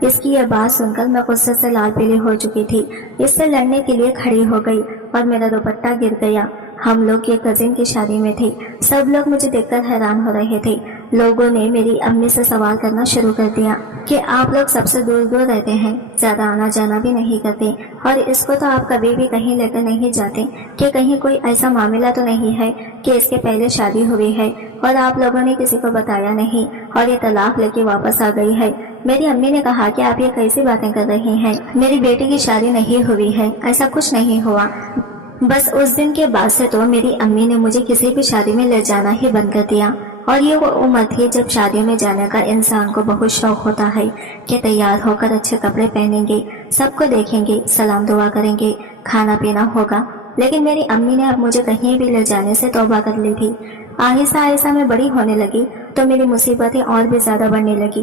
اس کی یہ بات سن کر میں غصے سے لال پیلی ہو چکی تھی۔ اس سے لڑنے کے لیے کھڑی ہو گئی اور میرا دوپٹہ گر گیا۔ ہم لوگ یہ کزن کی شادی میں تھے۔ سب لوگ مجھے دیکھ کر حیران ہو رہے تھے۔ لوگوں نے میری امی سے سوال کرنا شروع کر دیا کہ آپ لوگ سب سے دور دور رہتے ہیں، زیادہ آنا جانا بھی نہیں کرتے، اور اس کو تو آپ کبھی بھی کہیں لے کر نہیں جاتے کہ کہیں کوئی ایسا معاملہ تو نہیں ہے کہ اس کے پہلے شادی ہوئی ہے اور آپ لوگوں نے کسی کو بتایا نہیں اور یہ طلاق لے کے واپس آ گئی ہے۔ میری امی نے کہا کہ آپ یہ کیسی باتیں کر رہی ہیں، میری بیٹی کی شادی نہیں ہوئی ہے، ایسا کچھ نہیں ہوا۔ بس اس دن کے بعد سے تو میری امی نے مجھے کسی بھی شادی میں لے جانا ہی بند کر دیا، اور یہ وہ عمر تھی جب شادیوں میں جانے کا انسان کو بہت شوق ہوتا ہے کہ تیار ہو کر اچھے کپڑے پہنیں گے، سب کو دیکھیں گے، سلام دعا کریں گے، کھانا پینا ہوگا۔ لیکن میری امی نے اب مجھے کہیں بھی لے جانے سے توبہ کر لی تھی۔ آہستہ آہستہ میں بڑی ہونے لگی تو میری مصیبتیں اور بھی زیادہ بڑھنے لگی۔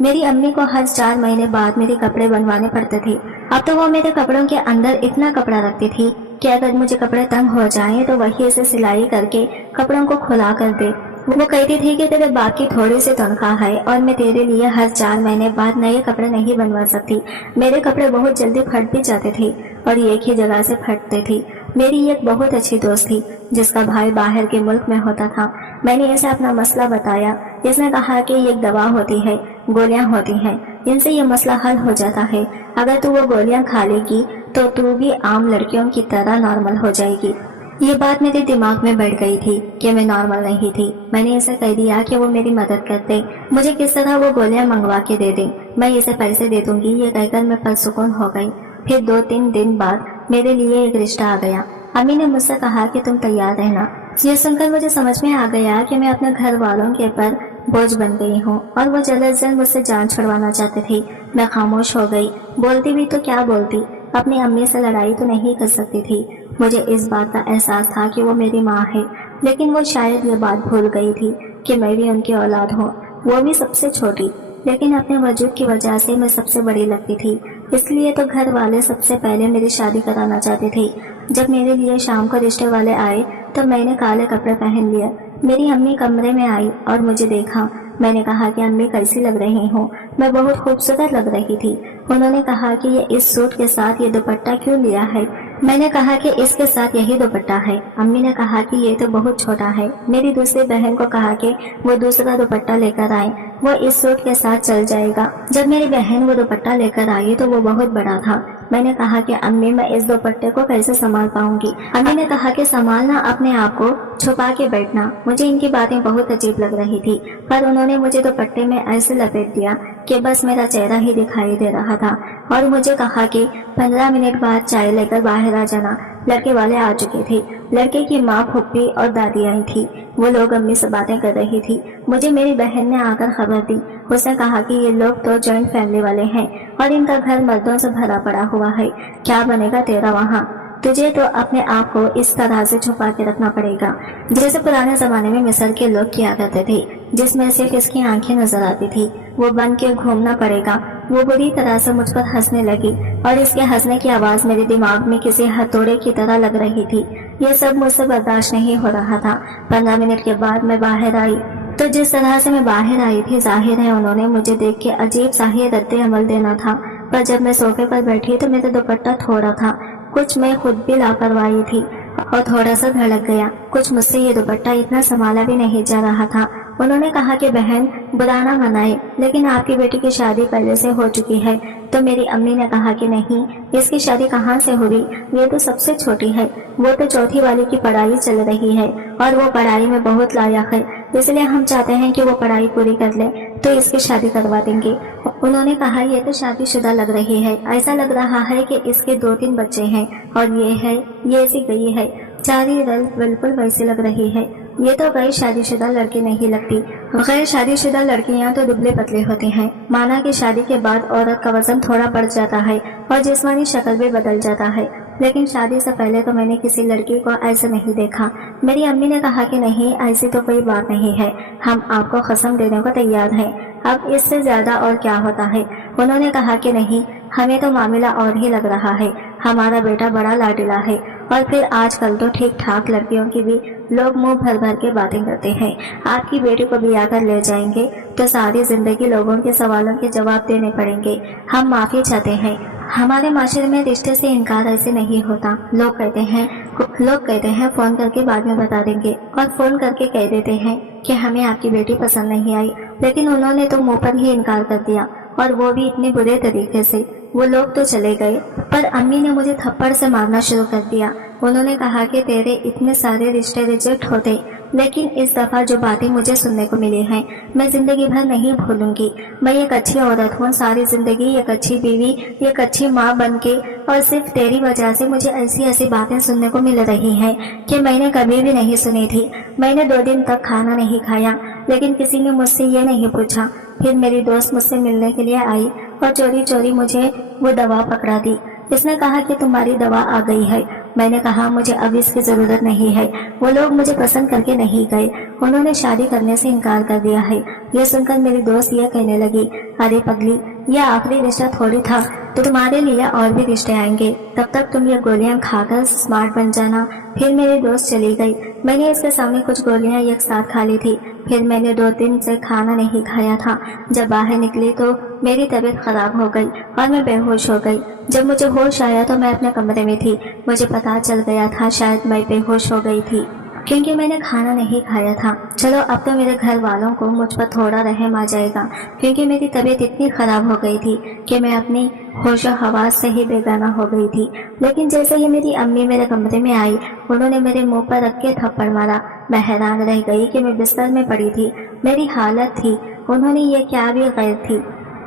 میری امی کو ہر 4 مہینے بعد میرے کپڑے بنوانے پڑتے تھے۔ اب تو وہ میرے کپڑوں کے اندر اتنا کپڑا رکھتی تھی کہ اگر مجھے کپڑے تنگ ہو جائیں تو وہی سے سلائی کر کے کپڑوں کو کھلا کر دے۔ وہ کہتی تھی کہ تیرے باپ کی تھوڑی سی تنخواہ ہے اور میں تیرے لیے ہر 4 مہینے بعد نئے کپڑے نہیں بنوا سکتی۔ میرے کپڑے بہت جلدی پھٹ بھی جاتے تھے اور ایک ہی جگہ سے پھٹتے تھے۔ میری ایک بہت اچھی دوست تھی جس کا بھائی باہر کے ملک میں ہوتا تھا۔ میں نے اسے اپنا مسئلہ بتایا۔ اس نے کہا کہ یہ ایک دوا ہوتی ہے، گولیاں ہوتی ہیں، ان سے یہ مسئلہ حل ہو جاتا ہے۔ اگر تو وہ گولیاں کھا لے گی تو بھی عام لڑکیوں کی طرح نارمل ہو جائے گی۔ یہ بات میرے دماغ میں بیٹھ گئی تھی کہ میں نارمل نہیں تھی۔ میں نے اسے کہہ دیا کہ وہ میری مدد کرتے، مجھے کس طرح وہ گولیاں منگوا کے دے دیں، میں اسے پیسے دے دوں گی۔ یہ کہہ کر میں پرسکون ہو گئی۔ پھر 2-3 دن بعد میرے لیے ایک رشتہ آ گیا۔ امی نے مجھ سے کہا کہ تم تیار رہنا۔ یہ سن کر مجھے سمجھ میں آ گیا کہ میں اپنے گھر والوں کے پر بوجھ بن گئی ہوں اور وہ جلد از جلد مجھ سے جان چھڑوانا چاہتے تھے۔ میں خاموش ہو گئی۔ بولتی بھی تو کیا بولتی، اپنی امی سے لڑائی تو نہیں کر سکتی تھی۔ مجھے اس بات کا احساس تھا کہ وہ میری ماں ہے، لیکن وہ شاید یہ بات بھول گئی تھی کہ میں بھی ان کی اولاد ہوں، وہ بھی سب سے چھوٹی۔ لیکن اپنے وجود کی وجہ سے میں سب سے بڑی لگتی تھی، اس لیے تو گھر والے سب سے پہلے میری شادی کرانا چاہتے تھے۔ جب میرے لیے شام کو رشتے والے آئے تو میں نے کالے کپڑے پہن لیے۔ میری امی کمرے میں آئی اور مجھے دیکھا۔ میں نے کہا کہ امی کیسی لگ رہی ہوں؟ میں بہت خوبصورت لگ رہی تھی۔ انہوں نے کہا کہ یہ اس سوٹ کے ساتھ یہ دوپٹہ کیوں لیا ہے؟ میں نے کہا کہ اس کے ساتھ یہی دوپٹہ ہے۔ امی نے کہا کہ یہ تو بہت چھوٹا ہے۔ میری دوسری بہن کو کہا کہ وہ دوسرا دوپٹہ لے کر آئے، وہ اس سوٹ کے ساتھ چل جائے گا۔ جب میری بہن وہ دوپٹہ لے کر آئی تو وہ بہت بڑا تھا۔ میں نے کہا کہ امی میں اس دوپٹے کو کیسے سنبھال پاؤں گی؟ امی نے کہا کہ سنبھالنا اپنے آپ کو چھپا کے بیٹھنا۔ مجھے ان کی باتیں بہت عجیب لگ رہی تھی، پر انہوں نے مجھے دوپٹے میں ایسے لپیٹ دیا کہ بس میرا چہرہ ہی دکھائی دے رہا تھا، اور مجھے کہا کہ 15 منٹ بعد چائے لے کر باہر آ جانا۔ لڑکے والے آ چکے تھے۔ لڑکے کی ماں، پھوپھی اور دادی آئی تھی۔ وہ لوگ امی سے باتیں کر رہی تھی۔ مجھے میری بہن نے آ کر خبر دی۔ اس نے کہا کہ یہ لوگ تو جوائنٹ فیملی والے ہیں اور ان کا گھر مردوں سے بھرا پڑا ہوا ہے، کیا بنے گا تیرا وہاں؟ تجھے تو اپنے آپ کو اس طرح سے چھپا کے رکھنا پڑے گا جیسے پرانے زمانے میں مصر کے لوگ کیا کرتے تھے، جس میں صرف اس کی آنکھیں نظر آتی تھی۔ وہ بن کے گھومنا پڑے گا۔ وہ بری طرح سے مجھ پر ہنسنے لگی اور اس کے ہنسنے کی آواز میرے دماغ میں کسی ہتھوڑے کی طرح لگ رہی تھی۔ یہ سب مجھ سے برداشت نہیں ہو رہا تھا۔ 15 منٹ کے بعد میں باہر آئی تو جس طرح سے میں باہر آئی تھی، ظاہر ہے انہوں نے مجھے دیکھ کے عجیب سا ہی رد عمل دینا تھا۔ پر جب میں صوفے پر بیٹھی تو میرا دوپٹہ تھوڑا تھا، کچھ میں خود بھی لاپرواہی تھی اور تھوڑا سا دھڑک گیا۔ کچھ مجھ سے یہ دوپٹہ اتنا سنبھالا بھی نہیں جا رہا تھا۔ انہوں نے کہا کہ بہن برا نہ منائے، لیکن آپ کی بیٹی کی شادی پہلے سے ہو چکی ہے۔ تو میری امی نے کہا کہ نہیں، اس کی شادی کہاں سے ہوئی؟ یہ تو سب سے چھوٹی ہے، وہ تو چوتھی والی کی پڑھائی چل رہی ہے اور وہ پڑھائی میں بہت لائق ہے، اس لیے ہم چاہتے ہیں کہ وہ پڑھائی پوری کر لے تو اس کی شادی کروا دیں گے۔ انہوں نے کہا یہ تو شادی شدہ لگ رہی ہے، ایسا لگ رہا ہے کہ اس کے 2-3 بچے ہیں، اور یہ ہے، یہ ایسی گئی ہے، چاری رل بالکل ویسی لگ رہی ہے۔ یہ تو غیر شادی شدہ لڑکی نہیں لگتی۔ غیر شادی شدہ لڑکیاں تو دبلے پتلے ہوتی ہیں، مانا کہ شادی کے بعد عورت کا وزن تھوڑا بڑھ جاتا ہے اور جسمانی شکل بھی بدل جاتا ہے، لیکن شادی سے پہلے تو میں نے کسی لڑکی کو ایسے نہیں دیکھا۔ میری امی نے کہا کہ نہیں، ایسی تو کوئی بات نہیں ہے، ہم آپ کو قسم دینے کو تیار ہیں، اب اس سے زیادہ اور کیا ہوتا ہے؟ انہوں نے کہا کہ نہیں، ہمیں تو معاملہ اور ہی لگ رہا ہے، ہمارا بیٹا بڑا لاڈلا ہے اور پھر آج کل تو ٹھیک ٹھاک لڑکیوں کی بھی لوگ منہ بھر بھر کے باتیں کرتے ہیں۔ آپ کی بیٹی کو بھی آ کر لے جائیں گے تو ساری زندگی لوگوں کے سوالوں کے جواب دینے پڑیں گے۔ ہم معافی چاہتے ہیں۔ ہمارے معاشرے میں رشتے سے انکار ایسے نہیں ہوتا۔ لوگ کہتے ہیں فون کر کے بعد میں بتا دیں گے، اور فون کر کے کہہ دیتے ہیں کہ ہمیں آپ کی بیٹی پسند نہیں آئی، لیکن انہوں نے تو منہ پر ہی انکار کر دیا، اور وہ بھی اتنے برے طریقے سے۔ وہ لوگ تو چلے گئے، پر امی نے مجھے تھپڑ سے مارنا شروع کر دیا۔ انہوں نے کہا کہ تیرے اتنے سارے رشتے ریجیکٹ ہوتے، لیکن اس دفعہ جو باتیں مجھے سننے کو ملی ہیں میں زندگی بھر نہیں بھولوں گی۔ میں ایک اچھی عورت ہوں، ساری زندگی ایک اچھی بیوی، ایک اچھی ماں بن کے، اور صرف تیری وجہ سے مجھے ایسی باتیں سننے کو مل رہی ہیں کہ میں نے کبھی بھی نہیں سنی تھی۔ میں نے 2 دن تک کھانا نہیں کھایا، لیکن کسی نے مجھ سے یہ نہیں پوچھا۔ پھر میری دوست مجھ سے ملنے کے لیے آئی اور چوری چوری مجھے وہ دوا پکڑا دی۔ اس نے کہا کہ تمہاری دوا آ گئی ہے۔ میں نے کہا مجھے اب اس کی ضرورت نہیں ہے۔ وہ لوگ مجھے پسند کر کے نہیں گئے، انہوں نے شادی کرنے سے انکار کر دیا ہے۔ یہ سن کر میری دوست یہ کہنے لگی، ارے پگلی، یہ آخری رشتہ تھوڑی تھا، تو تمہارے لیے اور بھی رشتے آئیں گے، تب تک تم یہ گولیاں کھا کر اسمارٹ بن جانا۔ پھر میری دوست چلی گئی۔ میں نے اس کے سامنے کچھ گولیاں ایک ساتھ کھا لی تھی۔ پھر میں نے 2 دن سے کھانا نہیں کھایا تھا۔ جب باہر نکلی تو میری طبیعت خراب ہو گئی اور میں بے ہوش ہو گئی۔ جب مجھے ہوش آیا تو میں اپنے کمرے میں تھی۔ مجھے پتا چل گیا تھا شاید میں بے ہوش ہو گئی تھی، کیونکہ میں نے کھانا نہیں کھایا تھا۔ چلو اب تو میرے گھر والوں کو مجھ پر تھوڑا رحم آ جائے گا، کیونکہ میری طبیعت اتنی خراب ہو گئی تھی کہ میں اپنی ہوش و حواس سے ہی بیگانہ ہو گئی تھی۔ لیکن جیسے ہی میری امی میرے کمرے میں آئی، انہوں نے میرے منہ پر رکھ کے تھپڑ مارا۔ میں حیران رہ گئی کہ میں بستر میں پڑی تھی، میری حالت تھی۔ انہوں نے یہ کیا بھی غیر تھی۔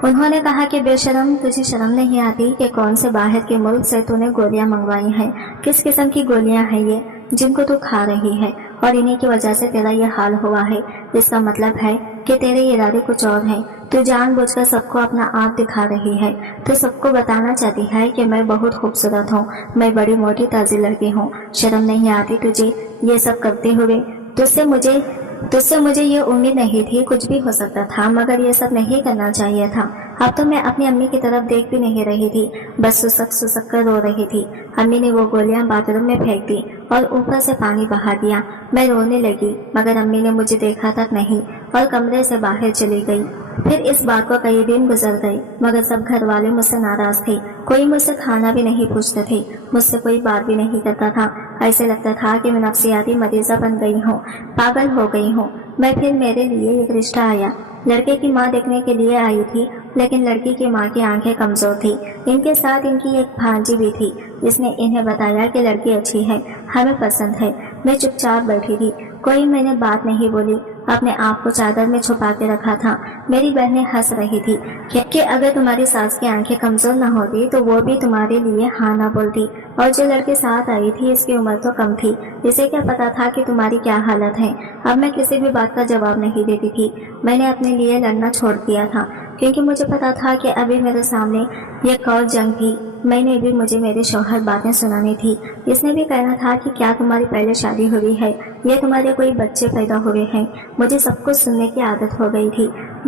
انہوں نے کہا کہ بے شرم، تجھے شرم نہیں آتی کہ کون سے باہر کے ملک سے تو نے گولیاں منگوائی ہیں؟ کس قسم کی گولیاں ہیں یہ جن کو تو کھا رہی ہے، اور انہی کی وجہ سے تیرا یہ حال ہوا ہے؟ اس کا مطلب ہے کہ تیرے ارادے کچھ اور ہیں۔ تو جان بوجھ کر سب کو اپنا آپ دکھا رہی ہے۔ تو سب کو بتانا چاہتی ہے کہ میں بہت خوبصورت ہوں، میں بڑی موٹی تازی لڑکی ہوں۔ شرم نہیں آتی تجھے یہ سب کرتے ہوئے؟ تجھ سے مجھے یہ امید نہیں تھی، کچھ بھی ہو سکتا تھا، مگر یہ سب نہیں کرنا چاہیے تھا۔ اب تو میں اپنی امی کی طرف دیکھ بھی نہیں رہی تھی، بس سسک کر رو رہی تھی۔ امی نے وہ گولیاں باتھ روم میں پھینک دی اور اوپر سے پانی بہا دیا۔ میں رونے لگی، مگر امی نے مجھے دیکھا تک نہیں اور کمرے سے باہر چلی گئی۔ پھر اس بات کو کئی دن گزر گئے، مگر سب گھر والے مجھ سے ناراض تھے۔ کوئی مجھ سے کھانا بھی نہیں پوچھتے تھے، مجھ سے کوئی بات بھی نہیں کرتا تھا۔ ایسے لگتا تھا کہ میں نفسیاتی مریضہ بن گئی ہوں، پاگل ہو گئی ہوں میں۔ پھر میرے لیے ایک رشتہ آیا۔ لڑکے کی ماں دیکھنے کے لیے آئی تھی، لیکن لڑکی کی ماں کی آنکھیں کمزور تھی۔ ان کے ساتھ ان کی ایک بھانجی بھی تھی۔ اس نے انہیں بتایا کہ لڑکی اچھی ہے، ہمیں پسند ہے۔ میں چپ چاپ بیٹھی تھی، کوئی میں نے بات نہیں بولی، اپنے آپ کو چادر میں چھپا کے رکھا تھا۔ میری بہنیں ہنس رہی تھی کہ اگر تمہاری ساس کی آنکھیں کمزور نہ ہوتی تو وہ بھی تمہارے لیے ہاں نہ بولتی، اور جو لڑکی ساتھ آئی تھی اس کی عمر تو کم تھی، اسے کیا پتا تھا کہ تمہاری کیا حالت ہے۔ اب میں کسی بھی بات کا جواب نہیں دیتی تھی۔ میں نے اپنے لیے لڑنا چھوڑ دیا تھا، کیونکہ مجھے پتا تھا کہ ابھی میرے سامنے ایک اور جنگ تھی۔ میں نے بھی مجھے میرے شوہر باتیں سنانی تھی۔ اس نے بھی کہنا تھا کہ کیا تمہاری پہلے شادی ہوئی ہے، یہ تمہارے کوئی بچے پیدا ہوئے ہیں۔ مجھے سب کچھ سننے کی عادت ہو گئی تھی۔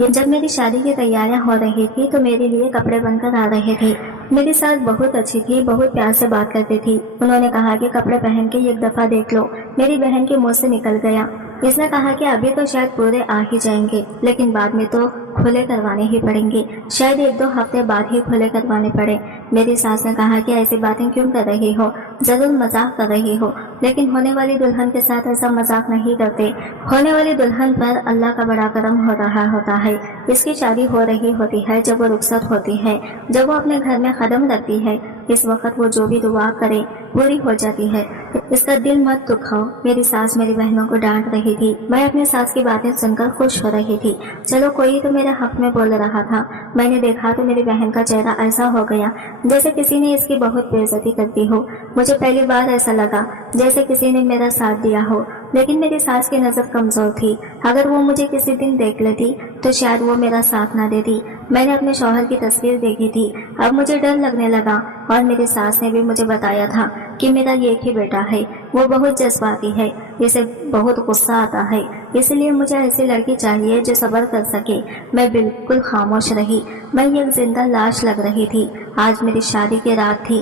جب میری شادی کی تیاریاں ہو رہی تھی تو میرے لیے کپڑے بن کر آ رہے تھے۔ میری ساس بہت اچھی تھی، بہت پیار سے بات کرتی تھی۔ انہوں نے کہا کہ کپڑے پہن کے ایک دفعہ دیکھ لو۔ میری بہن کے منہ سے نکل گیا۔ اس نے کہا کہ ابھی تو شاید پورے آ ہی جائیں گے، لیکن بعد میں تو کھلے کروانے ہی پڑیں گے، شاید 1-2 ہفتے بعد ہی کھلے کروانے پڑے۔ میری ساس نے کہا کہ ایسی باتیں کیوں کر رہی ہو، ضرور مذاق کر رہی ہو، لیکن ہونے والی دلہن کے ساتھ ایسا مذاق نہیں کرتے۔ ہونے والی دلہن پر اللہ کا بڑا کرم ہو رہا ہوتا ہے۔ اس کی شادی ہو رہی ہوتی ہے جب وہ رخصت ہوتی ہے، جب وہ اپنے گھر میں قدم رکھتی ہے، اس وقت وہ جو بھی دعا کرے پوری ہو جاتی ہے۔ اس کا دل مت دکھاؤ۔ میری ساس میری بہنوں کو ڈانٹ رہی تھی، میں اپنی ساس کی باتیں سن کر خوش ہو رہی تھی۔ چلو کوئی تو میرے حق میں بول رہا تھا۔ میں نے دیکھا تو میری بہن کا چہرہ ایسا ہو گیا جیسے کسی نے اس کی بہت بے عزتی کر دی ہو۔ مجھے پہلی بار ایسا لگا جیسے کسی نے میرا ساتھ دیا ہو، لیکن میری ساس کی نظر کمزور تھی۔ اگر وہ مجھے کسی دن دیکھ لیتی تو شاید وہ میرا ساتھ نہ دیتی۔ میں نے اپنے شوہر کی تصویر دیکھی تھی، اب مجھے ڈر لگنے لگا، اور میری ساس نے بھی مجھے بتایا تھا کہ میرا ایک ہی بیٹا ہے، وہ بہت جذباتی ہے، اسے بہت غصہ آتا ہے، اس لیے مجھے ایسی لڑکی چاہیے جو صبر کر سکے۔ میں بالکل خاموش رہی، میں ایک زندہ لاش لگ رہی تھی۔ آج میری شادی کی رات تھی،